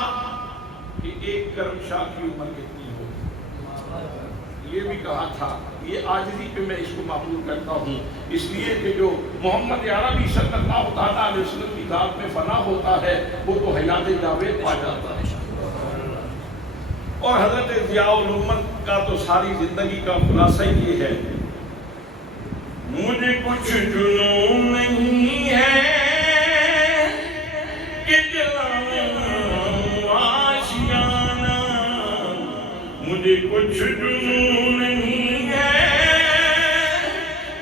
کہ ایک کرم شاہ کی عمر کتنی ہوگی، یہ بھی کہا تھا. یہ عاجزی پہ میں اس کو معقول کرتا ہوں، اس لیے کہ جو محمد عربی صلی اللہ تعالیٰ علیہ وسلم کی ذات میں فنا ہوتا ہے وہ تو حیات جاوید پا جاتا ہے. اور حضرت ضیاء الامت کا تو ساری زندگی کا خلاصہ یہ ہے، مجھے کچھ جنون نہیں ہے کہ جلاؤں آشیانہ، مجھے کچھ جنون نہیں ہے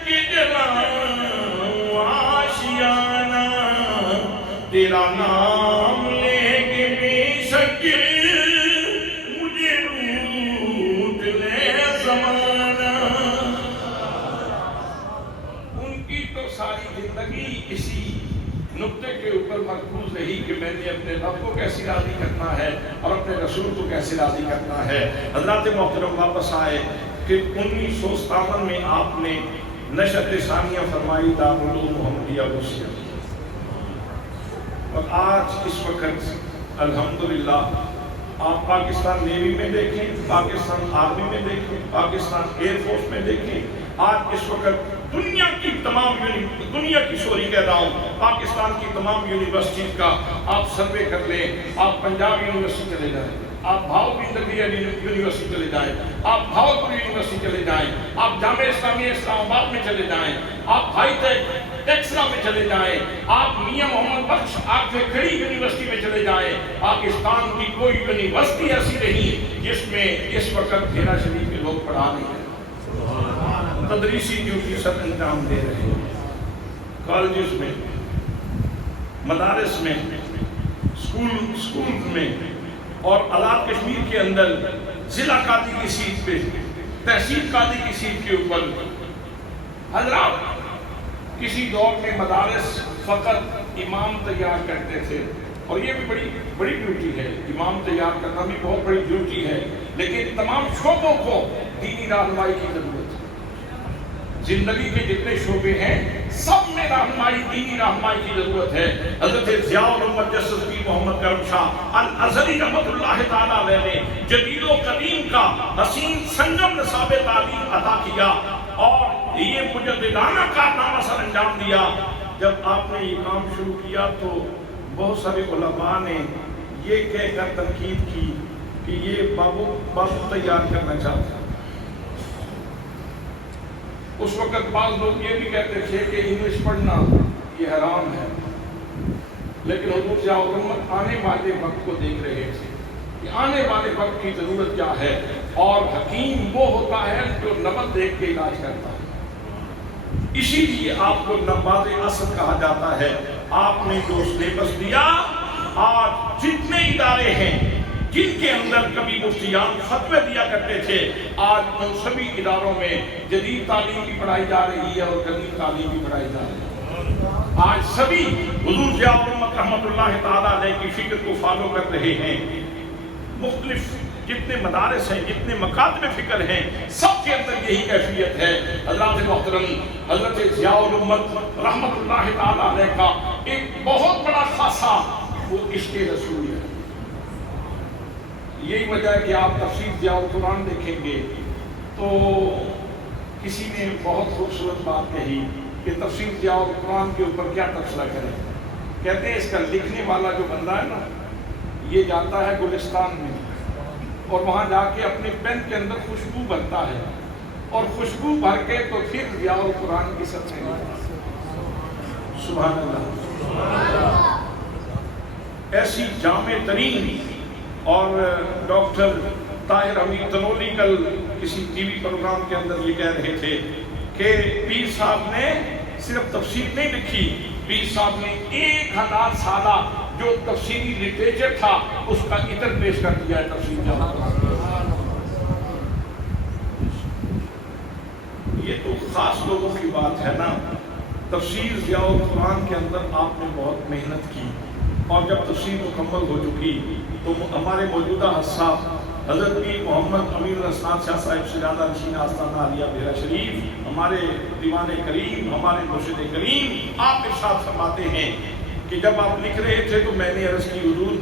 کہ جلاؤں آشیانہ، تیرا نام لے کے بے شک اسی نقطے کے اوپر مرکوز رہی کہ میں نے اپنے رب کو کیسے راضی کرنا ہے اور اپنے رسول کو کیسے راضی کرنا ہے. حضرات محترم واپس آئے کہ 1957 میں آپ نے نشأت ثانیہ فرمائی دارالعلوم محمدیہ روسیہ. اور آج اس وقت الحمدللہ آپ پاکستان نیوی میں دیکھیں، پاکستان آرمی میں دیکھیں، پاکستان ایئر فورس میں دیکھیں، آج اس وقت دنیا کی سوری کہہ رہا ہوں، پاکستان کی تمام یونیورسٹیز کا آپ سروے کر لیں. آپ پنجاب یونیورسٹی چلے جائیں، آپ بھاؤلپور یونیورسٹی چلے جائیں، آپ بھاؤلپور یونیورسٹی چلے جائیں، آپ جامعہ اسلامیہ اسلام آباد میں چلے جائیں، آپ ہائی ٹیک ٹیکسلا میں چلے جائیں، آپ میاں محمد بخش آپ سے کھڑی یونیورسٹی میں چلے جائیں. پاکستان کی کوئی یونیورسٹی ایسی نہیں جس میں اس وقت گھیرا شریف کے لوگ پڑھا نہیں ہیں، تدریسی ڈیوٹی سب انجام دے رہے ہیں. کالجز میں، مدارس میں، سکول میں، اور آزاد کشمیر کے اندر ضلع قاضی کی سیٹ پہ، تحصیل قاضی کی سیٹ کے اوپر. حضرات کسی دور میں مدارس فقط امام تیار کرتے تھے، اور یہ بھی بڑی ڈیوٹی ہے، امام تیار کرنا بھی بہت بڑی ڈیوٹی ہے، لیکن تمام شعبوں کو دینی رہنمائی کی ضرورت ہے. زندگی کے جتنے شعبے ہیں سب میں رہنمائی، دینی رہنمائی کی ضرورت ہے. حضرت ضیاء الامت جسس پیر محمد کرم شاہ الازہری رحمت اللہ تعالیٰ علیہ نے جدید و قدیم کا حسین سنگم نصاب تعلیم عطا کیا اور یہ مجددانہ کارنامہ سر انجام دیا. جب آپ نے یہ کام شروع کیا تو بہت سارے علماء نے یہ کہہ کر تنقید کی کہ یہ بابو تیار کرنا چاہتا ہے. اس وقت بعض لوگ یہ بھی کہتے تھے کہ انگلش پڑھنا یہ حرام ہے، لیکن حضور ضیاء الرحمت آنے والے وقت کو دیکھ رہے تھے کہ آنے والے وقت کی ضرورت کیا ہے، اور حکیم وہ ہوتا ہے جو نبض دیکھ کے علاج کرتا ہے۔ اسی لیے آپ کو نباز اسد کہا جاتا ہے۔ آپ نے جو سلیبس دیا، آج جتنے ادارے ہیں جن کے اندر کبھی مفتیان فتوے دیا کرتے تھے، آج ان سبھی اداروں میں جدید تعلیم بھی پڑھائی جا رہی ہے اور جدید تعلیم بھی پڑھائی جا رہی ہے۔ آج سبھی حضور ضیاء الرحمت رحمۃ اللہ تعالیٰ علیہ کی فکر کو فالو کر رہے ہیں۔ مختلف جتنے مدارس ہیں، جتنے مکاتب فکر ہیں، سب کے اندر یہی کیفیت ہے۔ حضرت محترم حضرت ضیاء الرحمت رحمۃ اللہ تعالیٰ علیہ کا ایک بہت بڑا خاصہ وہ عشق رسول ہے۔ یہی وجہ ہے کہ آپ تفسیر ضیاء القرآن دیکھیں گے تو کسی نے بہت خوبصورت بات کہی کہ تفسیر ضیاء القرآن کے اوپر کیا تبصرہ کریں۔ کہتے ہیں اس کا لکھنے والا جو بندہ ہے نا، یہ جاتا ہے گلستان میں اور وہاں جا کے اپنے پین کے اندر خوشبو بھرتا ہے، اور خوشبو بھر کے تو پھر ضیاء القرآن کی سب سے سبحان اللہ۔ ایسی جامع ترین، اور ڈاکٹر طاہر حمید تنولی کل کسی ٹی وی پروگرام کے اندر یہ کہہ رہے تھے کہ پیر صاحب نے صرف تفسیر نہیں لکھی، پیر صاحب نے 1000 سالہ جو تفسیری لٹریچر تھا اس کا عطر پیش کر دیا ہے تفسیر ضیاء القرآن۔ یہ تو خاص لوگوں کی بات ہے نا۔ تفسیر ضیاء القرآن کے اندر آپ نے بہت محنت کی، اور جب تفسیر مکمل ہو چکی تو ہمارے موجودہ حساب حضرت پیر محمد امین الاسناد شاہ صاحب سجادہ نشین آستانہ عالیہ بیرا شریف، ہمارے دیوان کریم، ہمارے مرشد کریم، آپ ارشاد فرماتے ہیں کہ جب آپ لکھ رہے تھے تو میں نے عرض کی حضور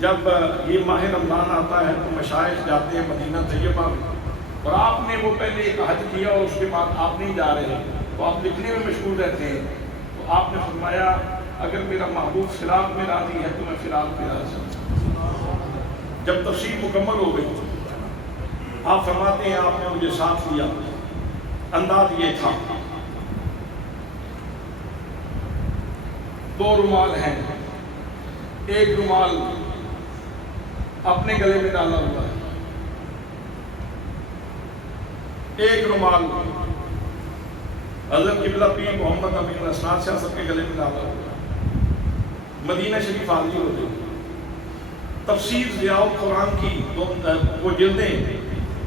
جب یہ ماہ رمضان آتا ہے تو مشائخ جاتے ہیں مدینہ طیبہ میں، اور آپ نے وہ پہلے ایک حج کیا اور اس کے بعد آپ نہیں جا رہے تو آپ لکھنے میں مشغول رہتے ہیں، تو آپ نے فرمایا اگر میرا محبوب فراق میں راضی ہے تو میں فراق میں راضی ہوں۔ جب تفسیر مکمل ہو گئی آپ فرماتے ہیں آپ نے مجھے ساتھ لیا، انداز یہ تھا، 2 رومال ہیں، ایک رومال اپنے گلے میں ڈالا ہوا ہے، ایک رومال حضرت قبلہ پیر محمد امین الاسناد شاہ صاحب کے گلے میں ڈالا ہوا ہے۔ مدینہ شریف حاضر ہو گئی، تفسیر ضیاء القرآن کی وہ جلدیں،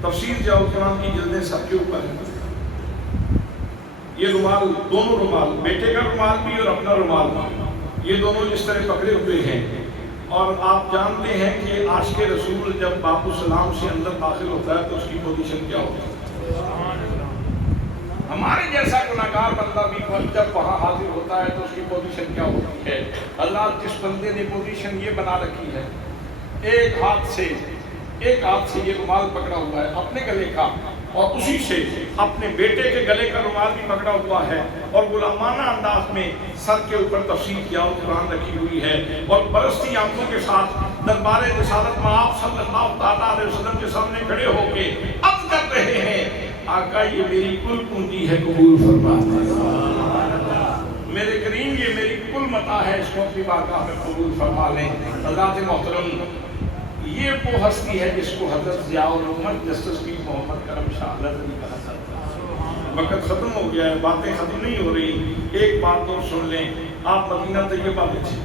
تفسیر ضیاء القرآن کی جلدیں سب کے اوپر ہیں۔ یہ رومال، دونوں رومال، بیٹے کا رومال بھی اور اپنا رومال بھی، یہ دونوں اس طرح پکڑے ہوئے ہیں، اور آپ جانتے ہیں کہ عاشق رسول جب باپ السلام سے اندر داخل ہوتا ہے تو اس کی پوزیشن کیا ہوتی ہے۔ ہمارے جیسا گناہگار بندہ بھی جب وہاں حاضر ہوتا ہے تو اس کی پوزیشن کیا ہوتی ہے۔ اللہ جس بندے نے پوزیشن یہ بنا رکھی ہے، ایک ہاتھ سے یہ رومال پکڑا ہوا ہے اپنے گلے کا، اور اسی سے اپنے بیٹے کے گلے کا رومال بھی پکڑا ہوا ہے، اور غلامانہ انداز میں سر کے اوپر تفسیر ضیاء القرآن رکھی ہوئی ہے، اور برستی آنکھوں کے ساتھ دربار رسالت میں آپ صلی اللہ تعالیٰ علیہ وسلم کے سامنے کھڑے ہو کے عرض کر رہے ہیں آقا یہ میری کل پونجی ہے، قبول فرما میرے کریم، یہ میری کل متاع ہے، اس کو اپنی بارگاہ میں قبول فرما لیں۔ حضرات محترم، یہ وہ ہستی ہے جس کو حضرت ضیاء الرحمت جسٹس پیر محمد کرم شاہ علی کہا جاتا ہے۔ وقت ختم ہو گیا ہے، باتیں ختم نہیں ہو رہی، ایک بات اور سن لیں۔ آپ مدینہ طیبہ میں تھے،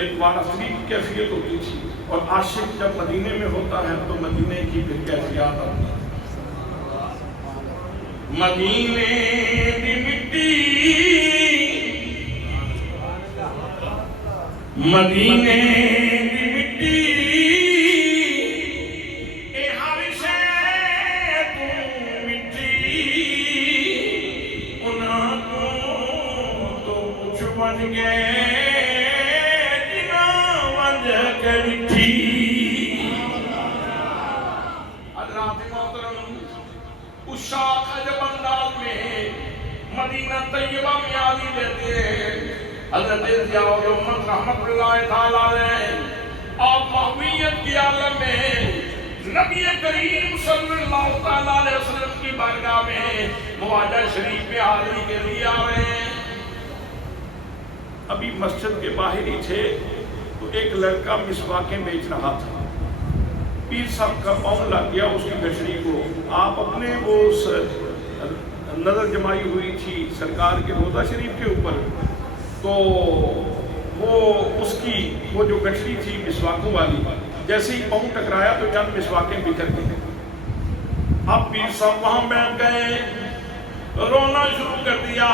ایک وارثی کی کیفیت ہوتی تھی، اور عاشق جب مدینے میں ہوتا ہے تو مدینے کی پھر کیفیات آتی ہے۔ مدینے دی مٹی، مدینے دی مٹی، اے ہر شے تو مٹی، انہاں تو کچھ بن گئے جنہاں وجہ کے مٹی۔ حضرات محترم، اس شاخ عجب انداز میں مدینہ طیبہ میں آلی لیتے ہیں حضرت ضیاء الرحمت رحمت اللہ تعالیٰ علیہ۔ آپ محویت کی عالم میں نبی کریم صلی اللہ تعالیٰ علیہ وسلم کی بارگاہ میں مواجہ شریف میں حاضری کے لیے آ رہے ہیں۔ ابھی مسجد کے باہر ہی تھے تو ایک لڑکا مسواکیں بیچ رہا تھا، پیر صاحب کا پاؤں لگ گیا اس کی گٹھڑی کو. آپ اپنے وہ نظر جمائی ہوئی تھی سرکار کے روضہ شریف کے اوپر، تو وہ اس کی وہ جو گٹھڑی تھی مسواکوں والی، جیسے ہی پاؤں ٹکرایا تو چند مسواکیں بکھر گئی. اب پیر صاحب وہاں بیٹھ گئے، رونا شروع کر دیا،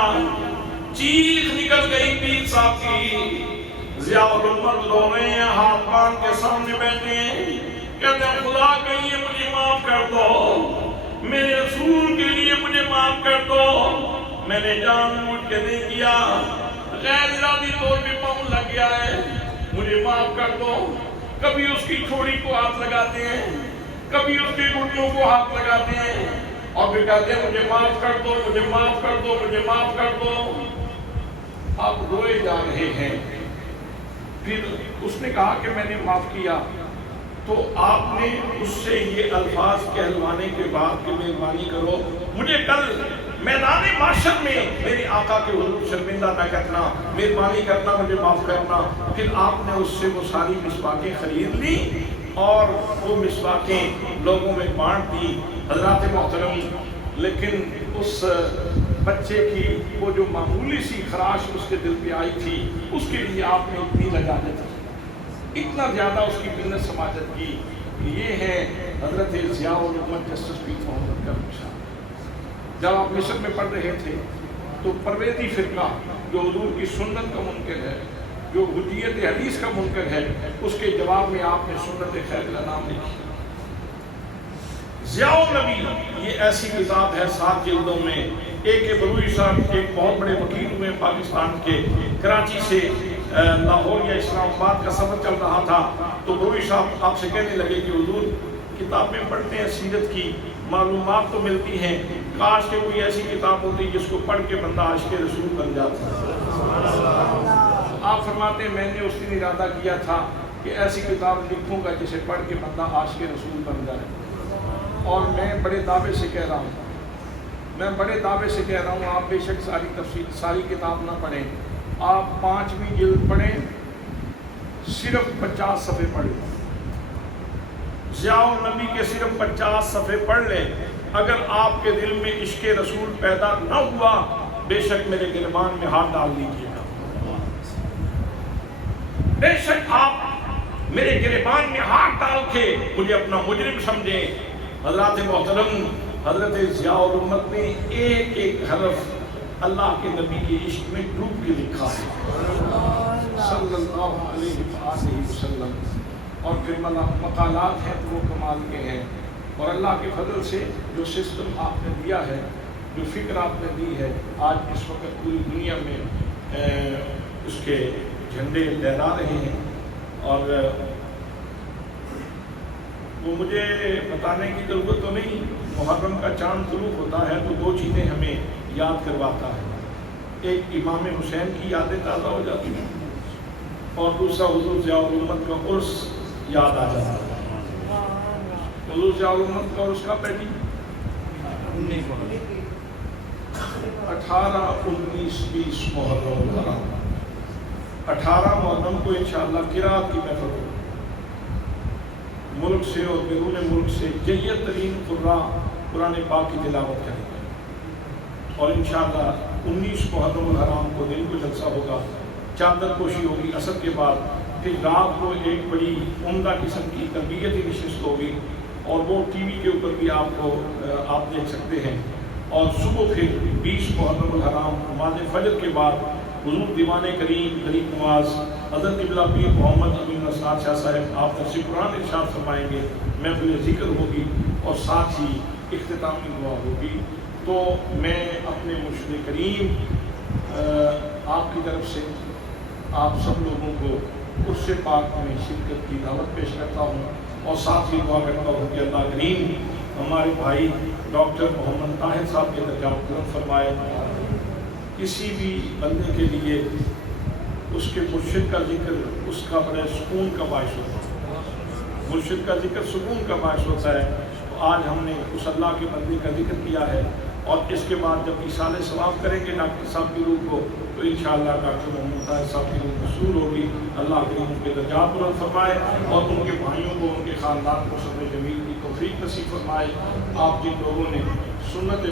چیخ نکل گئی پیر صاحب کی. ضیاء الامت رو رہے ہیں، ہاتھ باندھ کے سامنے بیٹھے ہیں، کہتے ہیں خدا کے لیے مجھے معاف کر دو، میرے رسول کے لیے مجھے معاف کر دو، میں نے جان بوجھ کے نہیں کیا، غیر ارادی طور پہ پاؤں لگ گیا ہے، مجھے معاف کر دو. کبھی اس کی چھوڑی کو ہاتھ لگاتے ہیں، کبھی اس کے گھٹنوں کو ہاتھ لگاتے ہیں اور پھر کہتے ہیں مجھے معاف کر دو، مجھے معاف کر دو، مجھے معاف کر دو. آپ روئے جا رہے ہیں. پھر اس نے کہا کہ میں نے معاف کیا. تو آپ نے اس سے یہ الفاظ کہلوانے کے بعد کہ مہربانی کرو مجھے کل میدان محشر میں میرے آقا کے حضور شرمندہ نہ کرنا، مہربانی کرنا، مجھے معاف کرنا. پھر آپ نے اس سے وہ ساری مسواکیں خرید لی اور وہ مسواکیں لوگوں میں بانٹ دی. حضرات محترم، لیکن اس بچے کی وہ جو معمولی سی خراش اس کے دل پہ آئی تھی، اس کے لیے آپ نے اتنی لجاجت، اتنا زیادہ اس کی منت سماجت کی. یہ ہے حضرت ضیاء الامت جسٹس پیر محمد کرم شاہ. جب آپ مصر میں پڑھ رہے تھے تو پرویزی فرقہ جو حضور کی سنت کا منکر ہے، جو حجیت حدیث کا منکر ہے، اس کے جواب میں آپ نے سنت خیر الانام لکھی. ضیاء النبی یہ ایسی کتاب ہے 7 جلدوں میں. ایک بروئی صاحب ایک بہت بڑے وکیل ہوئے پاکستان کے، کراچی سے لاہور یا اسلام آباد کا سفر چل رہا تھا تو بروئی صاحب آپ سے کہنے لگے کہ حضور کتابیں پڑھتے ہیں، سیرت کی معلومات تو ملتی ہیں، کاش کہ کوئی ایسی کتاب ہوتی جس کو پڑھ کے بندہ عاشق رسول بن جاتا. آپ فرماتے ہیں میں نے اس دن ارادہ کیا تھا کہ ایسی کتاب لکھوں گا جسے پڑھ کے بندہ عاشق رسول بن جائے. اور میں بڑے دعوے سے کہہ رہا ہوں، آپ بے شک ساری تفصیل ساری کتاب نہ پڑھیں، آپ 5ویں جلد پڑھیں، صرف 50 صفحے پڑھیں. ضیاء النبی کے صرف 50 صفحے پڑھ لیں. اگر آپ کے دل میں عشق رسول پیدا نہ ہوا، بے شک میرے گربان میں ہاتھ ڈال دیجیے گا. بے شک آپ میرے گربان میں ہاتھ ڈال کے مجھے اپنا مجرم سمجھیں. حضرات محترم، حضرت ضیاء الامت نے ایک ایک حرف اللہ کے نبی کے عشق میں ڈوب کے لکھا ہے صلی اللہ علیہ وآلہ وسلم. اور پھر مقالات ہیں تو وہ کمال کے ہیں. اور اللہ کے فضل سے جو سسٹم آپ نے دیا ہے، جو فکر آپ نے دی ہے، آج اس وقت پوری دنیا میں اس کے جھنڈے لہرا رہے ہیں. اور وہ مجھے بتانے کی ضرورت تو نہیں، محرم کا چاند طلوع ہوتا ہے تو 2 چیزیں ہمیں یاد کرواتا ہے. ایک امام حسین کی یادیں تازہ ہو جاتی ہیں اور دوسرا حضور ضیاء الامت کا عرس یاد آ جاتا ہے. حضور ضیاء الامت کا عرس کا پہلی 18 19 20 محرم الحرام. 18 محرم کو انشاءاللہ قرات کی محفل ہوگی. ملک سے اور بیرون ملک سے جید ترین قراء قرآن پاک کی تلاوت کریں گے. اور انشاءاللہ 19 محرم الحرام کو دن کو جلسہ ہوگا، چادر پوشی ہوگی عصر کے بعد. پھر رات کو ایک بڑی عمدہ قسم کی تربیتی نشست ہوگی اور وہ ٹی وی کے اوپر بھی آپ دیکھ سکتے ہیں. اور صبح پھر 20 محرم الحرام نماز فجر کے بعد حضور دیوان کریم غریب نواز حضرت قبلہ پیر محمد امین اسرار شاہ صاحب آپ تفسیر قرآن ارشاد فرمائیں گے، محفل ذکر ہوگی اور ساتھ ہی اختتامی دعا ہوگی. تو میں اپنے مرشد کریم آپ کی طرف سے آپ سب لوگوں کو عرس پاک میں شرکت کی دعوت پیش کرتا ہوں اور ساتھ ہی دعا کرتا ہوں کہ اللہ کریم ہمارے بھائی ڈاکٹر محمد طاہر صاحب کے درجات بلند فرمائے. کسی بھی بندے کے لیے اس کے مرشد کا ذکر اس کا بڑے سکون کا باعث ہوتا ہے. مرشد کا ذکر سکون کا باعث ہوتا ہے. تو آج ہم نے اس اللہ کے بندے کا ذکر کیا ہے اور اس کے بعد جب ایصال ثواب کریں گے ڈاکٹر صاحب کی روح کو تو انشاءاللہ ڈاکٹر محمد طاہر صاحب کی روح وصول ہوگی. اللہ کریم ان کے درجات بلند فرمائے اور ان کے بھائیوں کو ان کے خاندان کو صبر جمیل کی توفیق نصیب فرمائے. آپ جن لوگوں نے سنت